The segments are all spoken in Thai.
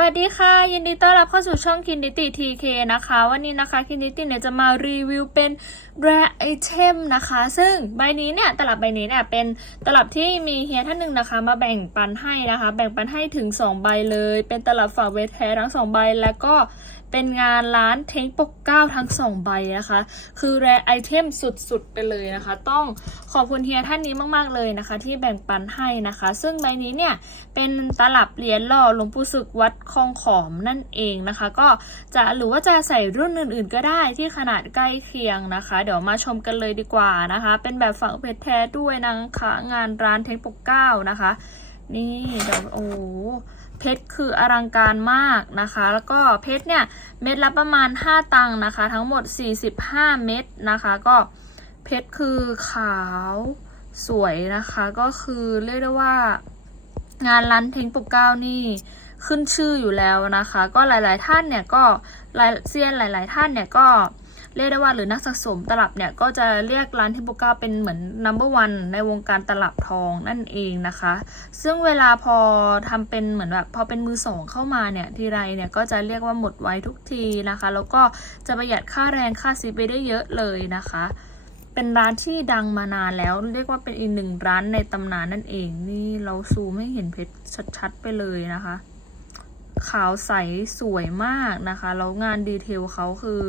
วัสดีค่ะ ยินดีต้อนรับเข้าสู่ช่องคินดิติทีเคนะคะ วันนี้นะคะคินดิติเนี่ยจะมารีวิวเป็นแรไอเทมนะคะ ซึ่งใบนี้เนี่ยตลับใบนี้เนี่ยเป็นตลับที่มีเฮียท่านหนึ่งนะคะ มาแบ่งปันให้นะคะ แบ่งปันให้ถึง 2 ใบเลย เป็นตลับฝาเวทแท้ทั้ง 2 ใบแล้วก็ เป็นงานร้านเทงปกเก้าทั้ง2ใบนะคะ คือแรไอเทมสุดๆไปเลยนะคะ ต้องขอบคุณเฮียท่านนี้มากๆเลยนะคะ ที่แบ่งปันให้นะคะ ซึ่งใบนี้เนี่ยเป็นตลับเหรียญหล่อหลวงปู่ศึกวัดคลองขอมนั่นเองนะคะ ก็จะหรือว่าจะใส่รุ่นอื่นๆ ก็ได้ที่ขนาดใกล้เคียงนะคะ เดี๋ยวมาชมกันเลยดีกว่านะคะ เป็นแบบฝังเพชรแท้ด้วยนะคะงานร้านเทคปกเก้านะคะ นี่เดี๋ยวโอ้ เพชรคืออลังการมากนะคะ แล้วก็เพชรเนี่ยเม็ดละประมาณ 5 ตังค์นะคะ ทั้งหมด 45 เม็ดนะคะ ก็เพชรคือขาวสวยนะคะ ก็คือเรียกได้ว่างานร้านเทงปกเก้านี่ขึ้นชื่ออยู่แล้วนะคะ ก็หลาย ๆ ท่านเนี่ยก็หลายเซียนหลาย ๆ ท่านเนี่ยก็ เรียกได้ว่าหรือนักสะสมตลับเนี่ย ก็จะเรียกร้านเทงปกเก้าเป็นเหมือน number one ในวงการตลับทองนั่นเองนะคะ ซึ่งเวลาพอทำเป็นเหมือนแบบพอเป็นมือสองเข้ามาเนี่ยทีไรเนี่ยก็จะเรียกว่าหมดไวทุกทีนะคะ แล้วก็จะประหยัดค่าแรงค่าซีไปได้เยอะเลยนะคะ เป็นร้านที่ดังมานานแล้ว เรียกว่าเป็นอีกหนึ่งร้านในตำนานนั่นเอง นี่เราซูมให้เห็นเพชรชัดๆไปเลยนะคะ ขาวใสสวยมากนะคะ แล้วงานดีเทลเขาคือ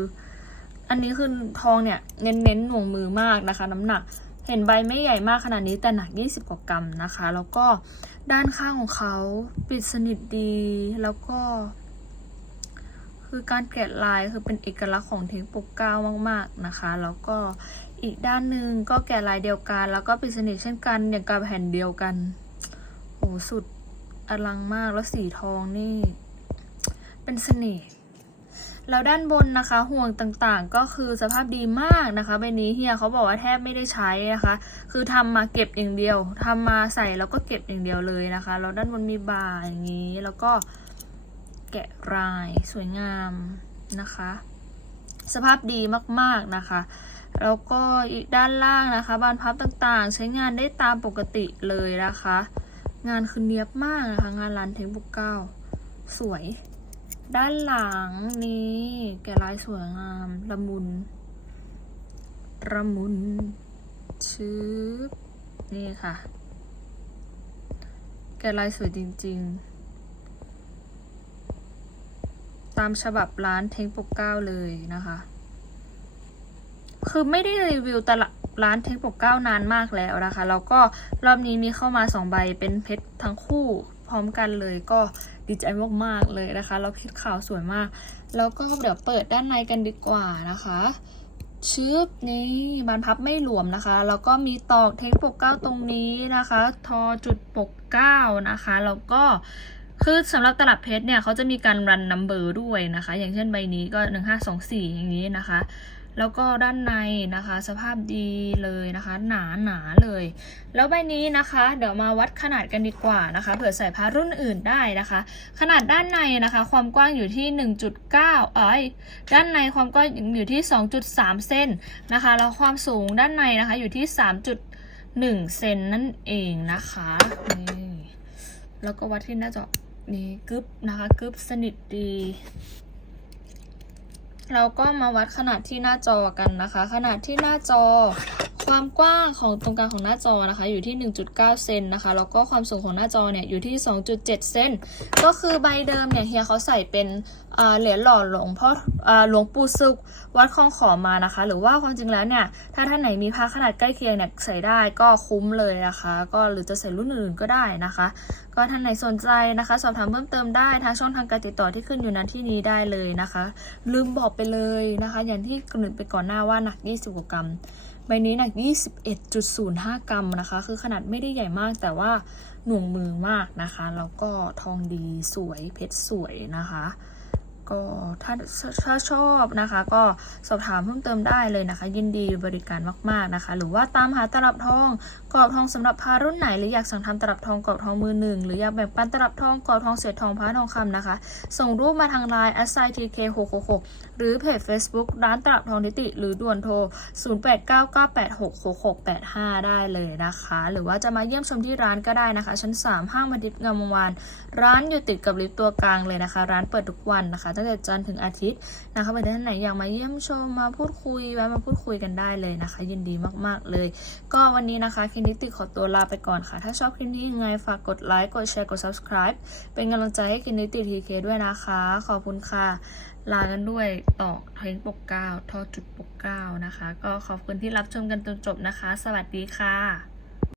อันนี้คือทองเนี่ยเน้นๆหน่วงมือมากนะคะ น้ำหนักเห็นใบไม่ใหญ่มากขนาดนี้แต่หนัก 20 กว่ากรัมนะคะ แล้วก็ด้านข้างของเขาปิดสนิทดีแล้วก็ คือการแกะลายคือเป็นเอกลักษณ์ของเทงปกเก้ามาก ๆนะคะ แล้วก็อีกด้านหนึ่งก็แกะลายเดียวกัน แล้วก็ปิดสนิทเช่นกันอย่างกับแผ่นเดียวกันโอ้สุดอลังมากแล้วสีทองนี่ เป็นเสน่ห์ แล้วด้านบนนะคะห่วงต่างๆ ก็คือสภาพดีมากนะคะใบนี้เฮียเขาบอกว่าแทบไม่ได้ใช้นะคะ คือทำมาเก็บอย่างเดียวทำมาใส่แล้วก็เก็บอย่างเดียวเลยนะคะแล้วด้านบนมีบาร์อย่างนี้แล้วก็แกะรายสวยงามนะคะ สภาพดีมากๆนะคะ แล้วก็อีกด้านล่างนะคะ บานพับต่างๆ ใช้งานได้ตามปกติเลยนะคะ งานคือเนียบมากนะคะ งานร้านเทงบุกเก้าสวย ด้านหลังนี้แกะลายสวยงามละมุนระมุนชืบนี่ค่ะ แกะลายสวยจริง ๆ ตามฉบับร้านเทงปกเก้าเลยนะคะ คือไม่ได้รีวิวตลาดร้านเทงปกเก้านานมากแล้วนะคะ แล้วก็รอบนี้มีเข้ามาสองใบเป็นเพชรทั้งคู่พร้อมกันเลยก็ ดีใจมากๆเลยนะคะ แล้วเพชรขาวสวยมาก แล้วก็เดี๋ยวเปิดด้านในกันดีกว่านะคะชึบนี่บานพับไม่หลวมนะคะ แล้วก็มีตอกเทงปกเก้าตรงนี้นะคะ ทอจุดปกเก้านะคะ แล้วก็คือสำหรับตลับเพชรเนี่ยเขาจะมีการรันนัมเบอร์ด้วยนะคะ อย่างเช่นใบนี้ก็1524อย่างนี้นะคะ แล้วก็ด้านในนะคะ สภาพดีเลยนะคะ หนาหนาเลย แล้วใบนี้นะคะ เดี๋ยวมาวัดขนาดกันดีกว่านะคะ เผื่อใส่พารุ่นอื่นได้นะคะ ขนาดด้านในนะคะ ความกว้างอยู่ที่ 1.9เอ้ยด้านในความกว้างอยู่ที่ 2.3 เซนนะคะแล้วความสูงด้านในนะคะอยู่ที่ 3.1 เซนนั่นเองนะคะนี่แล้วก็วัดที่หน้าจอนี่กึบนะคะกึบสนิทดี เราก็มาวัดขนาดที่หน้าจอกันนะคะ ขนาดที่หน้าจอ ความกว้างของตรงกลางของหน้าจอนะคะ อยู่ที่ 1.9 เซนนะคะ แล้วก็ความสูงของหน้าจอเนี่ยอยู่ที่ 2.7 เซนก็คือใบเดิมเนี่ยเฮียเขาใส่เป็นเหรียญหล่อหลวงพ่ออหลวงปู่ซึกวัดคลองขอมานะคะ หรือว่าความจริงแล้วเนี่ย ถ้าท่านไหนมีพระขนาดใกล้เคียงเนี่ยใส่ได้ก็คุ้มเลยนะคะ ก็หรือจะใส่รุ่นอื่นก็ได้นะคะ ก็ท่านไหนสนใจนะคะ สอบถามเพิ่มเติมได้ทางช่องทางการติดต่อที่ขึ้นอยู่ณที่นี้ได้เลยนะคะ ลืมบอกไปเลยนะคะ อย่างที่กำหนดไปก่อนหน้าว่าหนัก 20กว่ากรัม ใบนี้หนัก 21.05 กรัมนะคะ คือขนาดไม่ได้ใหญ่มากแต่ว่าหน่วงมือมากนะคะ แล้วก็ทองดีสวยเพชรสวยนะคะ ก็ถ้าถ้าชอบนะคะ ก็สอบถามเพิ่มเติมได้เลยนะคะ ยินดีบริการมาก ๆนะคะ หรือว่าตามหาตลับทองกรอบทองสำหรับพารุ่นไหน หรืออยากสั่งทำตลับทองกรอบทองมือหนึ่งหรืออยากแบ่งปันตลับทองกรอบทองเศษทองพระทองคำนะคะ ส่งรูปมาทางไลน์ s i t k 6 6 6หรือเพจ Facebook ร้านตลับทองนิติ หรือด่วนโทร 0899866685 ได้เลยนะคะ หรือว่าจะมาเยี่ยมชมที่ร้านก็ได้นะคะ ชั้น 3 ห้างบันทิตงามวงวาน ร้านอยู่ติดกับลิฟต์ตัวกลางเลยนะคะ ร้านเปิดทุกวันนะคะตั้งแต่จันทร์ถึงอาทิตย์นะคะเพื่อนท่านไหนอยากมาเยี่ยมชมมาพูดคุยแวะมาพูดคุยกันได้เลยนะคะ ยินดีมากๆเลย ก็วันนี้นะคะคลินิติขอตัวลาไปก่อนค่ะ ถ้าชอบคลิปนี้ยังไงฝากกดไลค์กดแชร์กด subscribe เป็นกำลังใจให้คลินิติทีเคด้วยนะคะ ขอบคุณค่ะ ลากันด้วยตอกเทงปกเก้าทอจุดปกเก้านะคะ ก็ขอบคุณที่รับชมกันจนจบนะคะ สวัสดีค่ะ